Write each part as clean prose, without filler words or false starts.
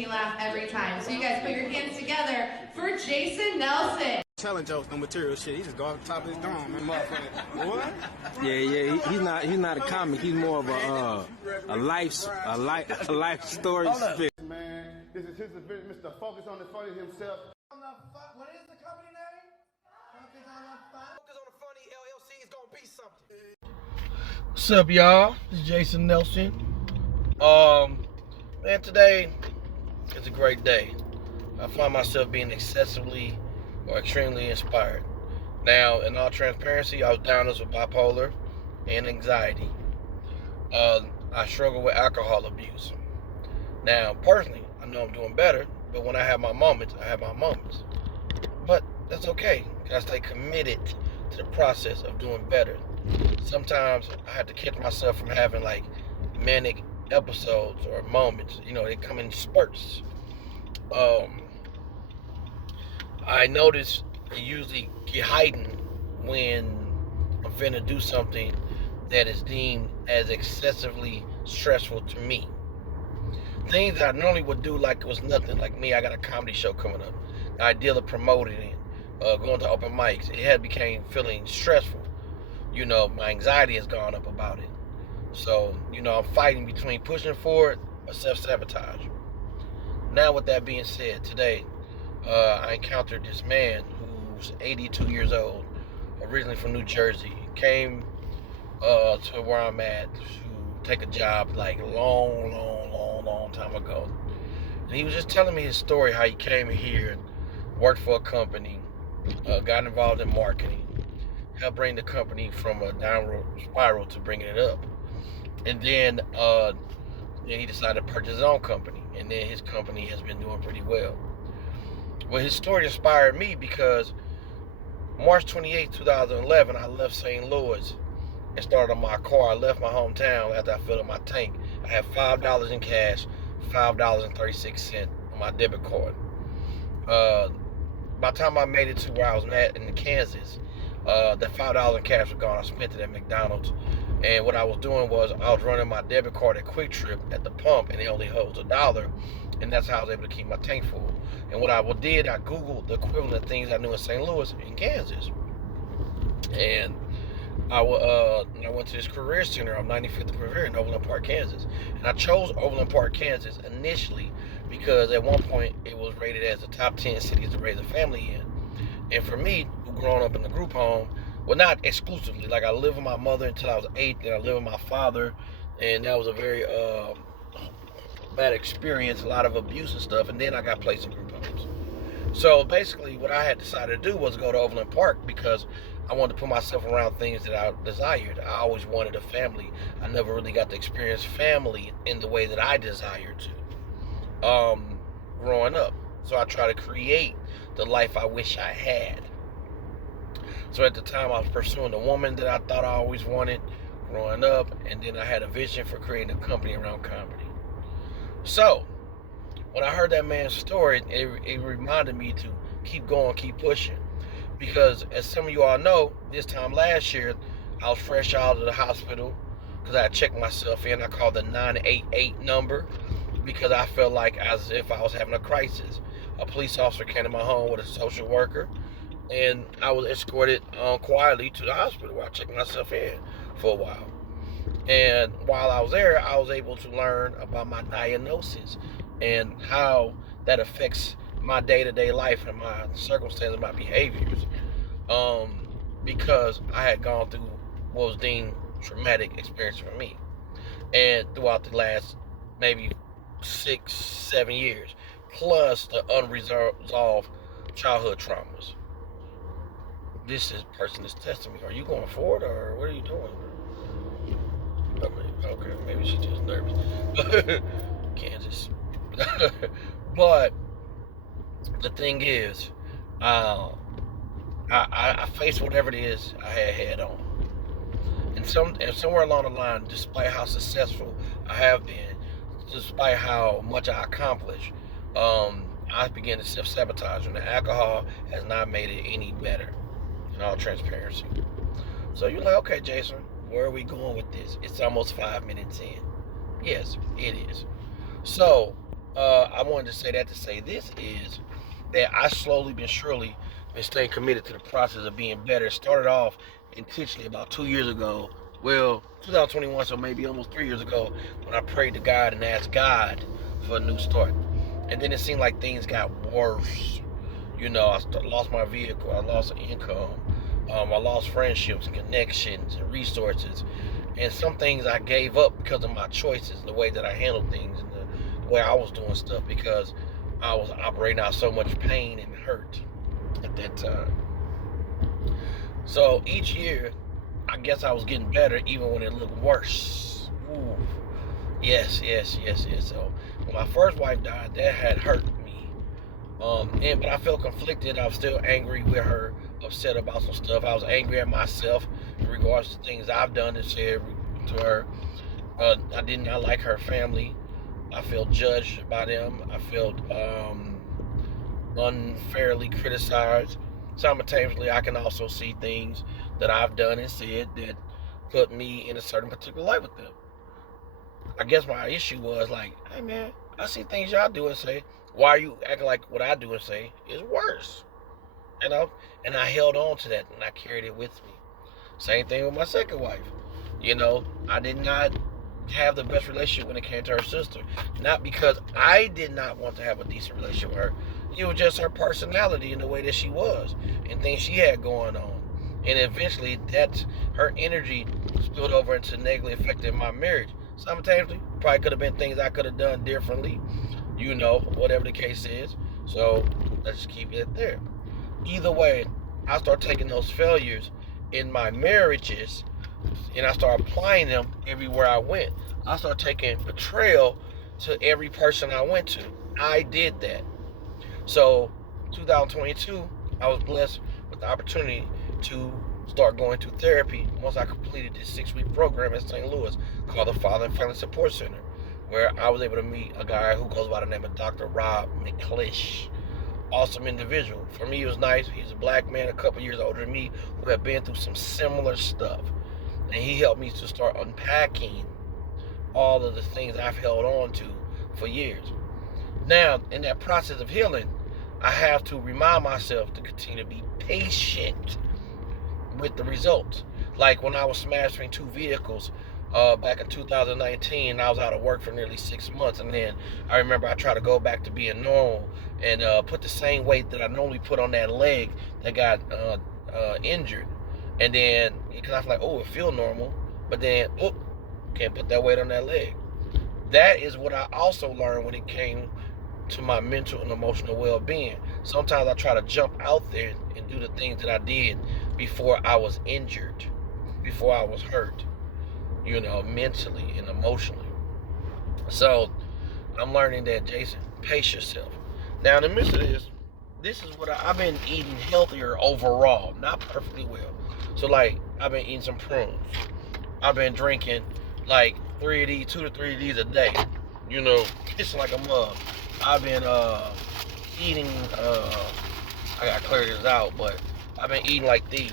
me laugh every time. So you guys put your hands together for Jason Nelson. Telling jokes, no material shit. He just go off the top of his dome, man, motherfucker. What? Yeah. He's not a comic. He's more of a life story spit. Man, this is his event, Mr. Focus on the Funny himself. What is the company name? Focus on the Funny LLC is gonna be something. What's up, y'all? This is Jason Nelson. Man, today is a great day. I find myself being excessively or extremely inspired. Now, in all transparency, I was diagnosed with bipolar and anxiety. I struggle with alcohol abuse. Now, personally, I know I'm doing better, but when I have my moments, I have my moments. But that's okay. I stay committed to the process of doing better. Sometimes I have to catch myself from having like manic episodes or moments. You know, they come in spurts. I notice it usually get heightened when I'm finna do something that is deemed as excessively stressful to me. Things that I normally would do like it was nothing. Like me, I got a comedy show coming up. The idea of promoting it, going to open mics, it had became feeling stressful. You know, my anxiety has gone up about it. So, you know, I'm fighting between pushing forward or self-sabotage. Now, with that being said, today, I encountered this man who's 82 years old, originally from New Jersey. Came to where I'm at to take a job like long time ago. And he was just telling me his story, how he came here, worked for a company, got involved in marketing, helped bring the company from a downward spiral to bringing it up. And then he decided to purchase his own company. And then his company has been doing pretty well. Well, his story inspired me because March 28, 2011, I left St. Louis and started on my car. I left my hometown after I filled up my tank. I had $5 in cash, $5.36 on my debit card. By the time I made it to where I was at in Kansas, that $5 in cash was gone. I spent it at McDonald's. And what I was doing was I was running my debit card at Quick Trip at the pump, and it only holds $1. And that's how I was able to keep my tank full. And what I did, I Googled the equivalent of things I knew in St. Louis and Kansas. And I went to this career center on 95th Career in Overland Park, Kansas. And I chose Overland Park, Kansas initially because at one point it was rated as the top 10 cities to raise a family in. And for me, who grown up in the group home, well, not exclusively. Like, I lived with my mother until I was 8, then I lived with my father, and that was a very bad experience, a lot of abuse and stuff, and then I got placed in group homes. So basically what I had decided to do was go to Overland Park because I wanted to put myself around things that I desired. I always wanted a family. I never really got to experience family in the way that I desired to growing up. So I try to create the life I wish I had. So at the time I was pursuing the woman that I thought I always wanted growing up, and then I had a vision for creating a company around comedy. So when I heard that man's story, it reminded me to keep going, keep pushing. Because as some of you all know, this time last year, I was fresh out of the hospital because I had checked myself in. I called the 988 number because I felt like as if I was having a crisis. A police officer came to my home with a social worker, and I was escorted quietly to the hospital where I checked myself in for a while. And while I was there, I was able to learn about my diagnosis and how that affects my day-to-day life and my circumstances, my behaviors. Because I had gone through what was deemed traumatic experience for me. And throughout the last maybe 6-7 years, plus the unresolved childhood traumas. This person is testing me. Are you going forward or what are you doing? Okay, maybe she's just nervous. Kansas. But the thing is, I faced whatever it is I had head on. And somewhere along the line, despite how successful I have been, despite how much I accomplished, I began to self-sabotage, and the alcohol has not made it any better, in all transparency. So you're like, okay, Jason, where are we going with this? It's almost 5 minutes in. Yes, it is. So I wanted to say that to say this is that I slowly but surely been staying committed to the process of being better. It started off intentionally about 2 years ago. Well, 2021, so maybe almost 3 years ago, when I prayed to God and asked God for a new start. And then it seemed like things got worse. You know, I lost my vehicle, I lost income, I lost friendships and connections and resources. And some things I gave up because of my choices, the way that I handled things and the way I was doing stuff, because I was operating out so much pain and hurt at that time. So each year, I guess I was getting better even when it looked worse. Ooh. Yes. So when my first wife died, that had hurt me. But I felt conflicted. I was still angry with her, upset about some stuff. I was angry at myself in regards to things I've done and said to her. I did not like her family. I felt judged by them. I felt unfairly criticized. Simultaneously, I can also see things that I've done and said that put me in a certain particular light with them. I guess my issue was like, hey man, I see things y'all do and say, why are you acting like what I do and say is worse? You know? And I held on to that and I carried it with me. Same thing with my second wife. You know, I did not have the best relationship when it came to her sister. Not because I did not want to have a decent relationship with her. It was just her personality and the way that she was and things she had going on. And eventually her energy spilled over into negatively affecting my marriage. Simultaneously, probably could have been things I could have done differently, you know, whatever the case is. So let's just keep it there. Either way, I start taking those failures in my marriages and I start applying them everywhere I went. I start taking betrayal to every person I went to. I did that. So 2022, I was blessed with the opportunity to start going to therapy once I completed this 6-week program in St. Louis called the Father and Family Support Center, where I was able to meet a guy who goes by the name of Dr. Rob McClish. Awesome individual. For me, it was nice. He's a black man, a couple years older than me, who had been through some similar stuff. And he helped me to start unpacking all of the things I've held on to for years. Now, in that process of healing, I have to remind myself to continue to be patient with the results. Like when I was smashed between 2 vehicles back in 2019, I was out of work for nearly 6 months, and then I remember I tried to go back to being normal and put the same weight that I normally put on that leg that got injured. And then, because I was like, oh, it feels normal, but then, can't put that weight on that leg. That is what I also learned when it came to my mental and emotional well-being. Sometimes I try to jump out there and do the things that I did before I was injured, before I was hurt, you know, mentally and emotionally. So I'm learning that, Jason, pace yourself. Now, in the midst of this is what I've been eating healthier overall, not perfectly well. So, like, I've been eating some prunes. I've been drinking, like, 2 to 3 of these a day. You know, it's like a mug. I've been eating, I gotta clear this out, but I've been eating like these.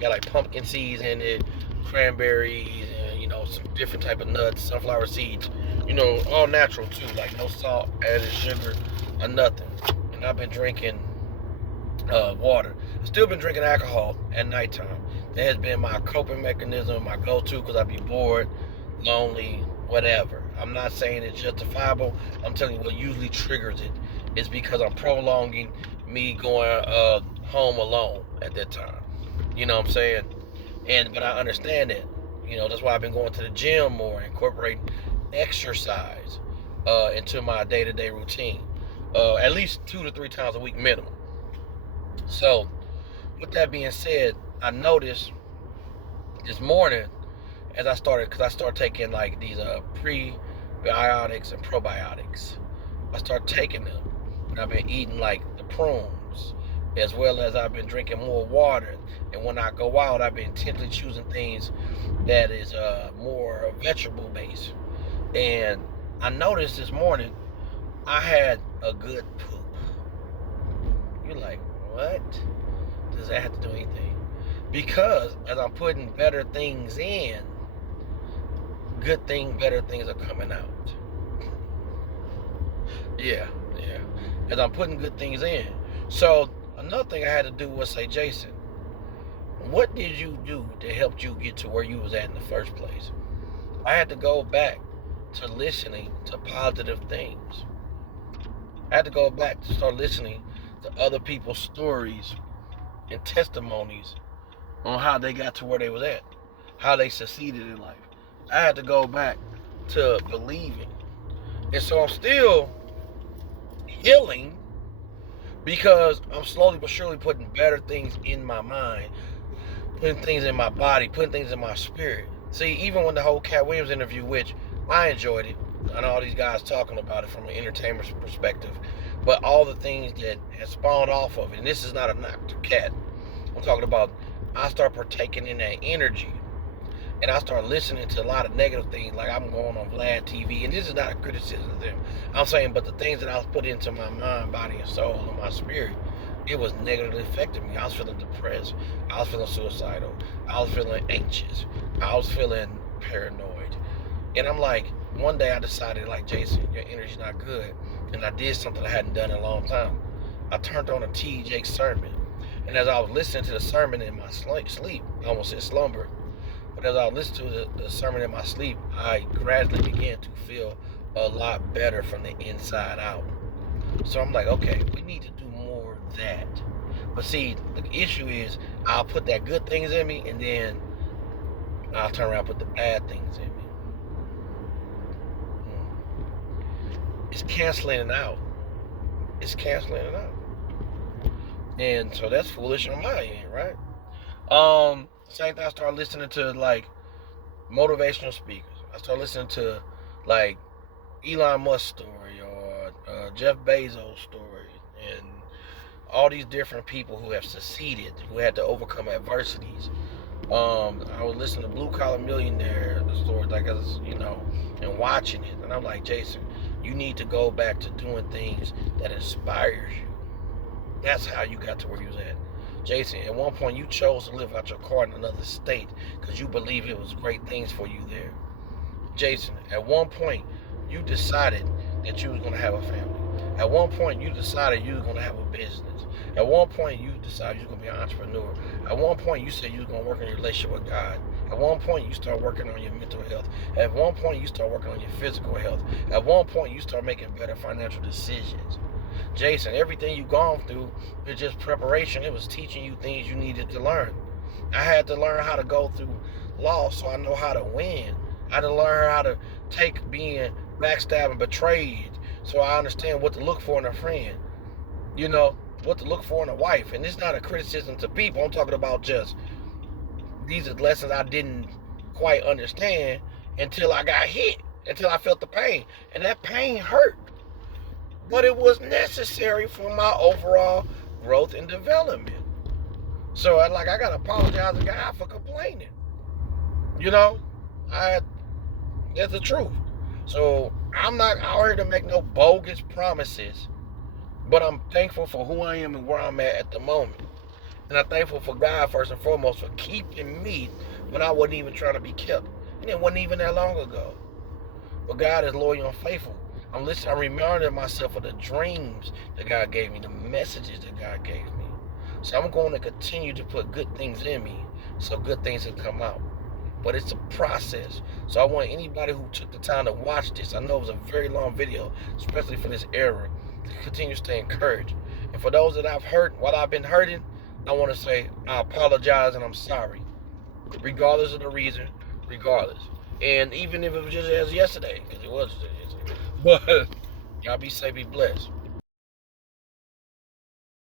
Got like pumpkin seeds in it, cranberries, and, you know, some different type of nuts, sunflower seeds. You know, all natural too, like no salt, added sugar, or nothing. And I've been drinking water. I've still been drinking alcohol at nighttime. That has been my coping mechanism, my go-to, because I'd be bored, lonely, whatever. I'm not saying it's justifiable. I'm telling you what usually triggers it is because I'm prolonging me going home alone at that time. You know what I'm saying? But I understand it. You know, that's why I've been going to the gym more, incorporating exercise into my day-to-day routine. At least 2 to 3 times a week minimum. So, with that being said, I noticed this morning as I started taking like these prebiotics and probiotics. I started taking them, and I've been eating like the prunes, as well as I've been drinking more water. And when I go out, I've been intentionally choosing things that is more vegetable based. And I noticed this morning I had a good poop. You're like, what? Does that have to do anything? Because as I'm putting better things in, better things are coming out. Yeah. As I'm putting good things in. So another thing I had to do was say, Jason, what did you do that helped you get to where you was at in the first place? I had to go back to listening to positive things. I had to go back to start listening to other people's stories and testimonies on how they got to where they was at, how they succeeded in life. I had to go back to believing. And so I'm still healing because I'm slowly but surely putting better things in my mind, putting things in my body, putting things in my spirit. See, even when the whole Cat Williams interview, which I enjoyed it, I know all these guys talking about it from an entertainment perspective, but all the things that have spawned off of it, and this is not a knock to Cat. I'm talking about I start partaking in that energy, and I start listening to a lot of negative things, like I'm going on Vlad TV, and this is not a criticism of them. I'm saying, but the things that I was put into my mind, body, and soul, and my spirit, it was negatively affecting me. I was feeling depressed. I was feeling suicidal. I was feeling anxious. I was feeling paranoid. And I'm like, one day I decided, like, Jason, your energy's not good. And I did something I hadn't done in a long time. I turned on a T. Jakes sermon. And as I was listening to the sermon in my sleep, I almost said slumber, but as I was listening to the sermon in my sleep, I gradually began to feel a lot better from the inside out. So I'm like, okay, we need to do more of that. But see, the issue is I'll put that good things in me, and then I'll turn around and put the bad things in me. It's canceling it out. It's canceling it out. And so that's foolish on my end, right? Same thing, I started listening to like motivational speakers. I started listening to like Elon Musk story or Jeff Bezos story, and all these different people who have succeeded, who had to overcome adversities. I was listening to Blue Collar Millionaire stories, like, and watching it, and I'm like, Jason, you need to go back to doing things that inspires you. That's how you got to where you was at. Jason, at one point you chose to live out your car in another state because you believed it was great things for you there. Jason, at one point you decided that you was going to have a family. At one point you decided you was going to have a business. At one point you decided you was going to be an entrepreneur. At one point you said you was going to work on your relationship with God. At one point you start working on your mental health. At one point you start working on your physical health. At one point you start making better financial decisions. Jason, everything you've gone through is just preparation. It was teaching you things you needed to learn. I had to learn how to go through loss so I know how to win. I had to learn how to take being backstabbed and betrayed so I understand what to look for in a friend. You know, what to look for in a wife. And it's not a criticism to people. I'm talking about just these are lessons I didn't quite understand until I got hit, until I felt the pain. And that pain hurt. But it was necessary for my overall growth and development. So I gotta apologize to God for complaining. You know, that's the truth. So I'm not out here to make no bogus promises, but I'm thankful for who I am and where I'm at the moment. And I'm thankful for God first and foremost for keeping me when I wasn't even trying to be kept. And it wasn't even that long ago. But God is loyal and faithful. I'm reminding myself of the dreams that God gave me, the messages that God gave me. So I'm going to continue to put good things in me so good things can come out. But it's a process. So I want anybody who took the time to watch this, I know it was a very long video, especially for this era, to continue to stay encouraged. And for those that I've hurt while I've been hurting, I want to say I apologize and I'm sorry. Regardless of the reason, regardless. And even if it was just as yesterday, because it was just yesterday. But y'all be safe, be blessed.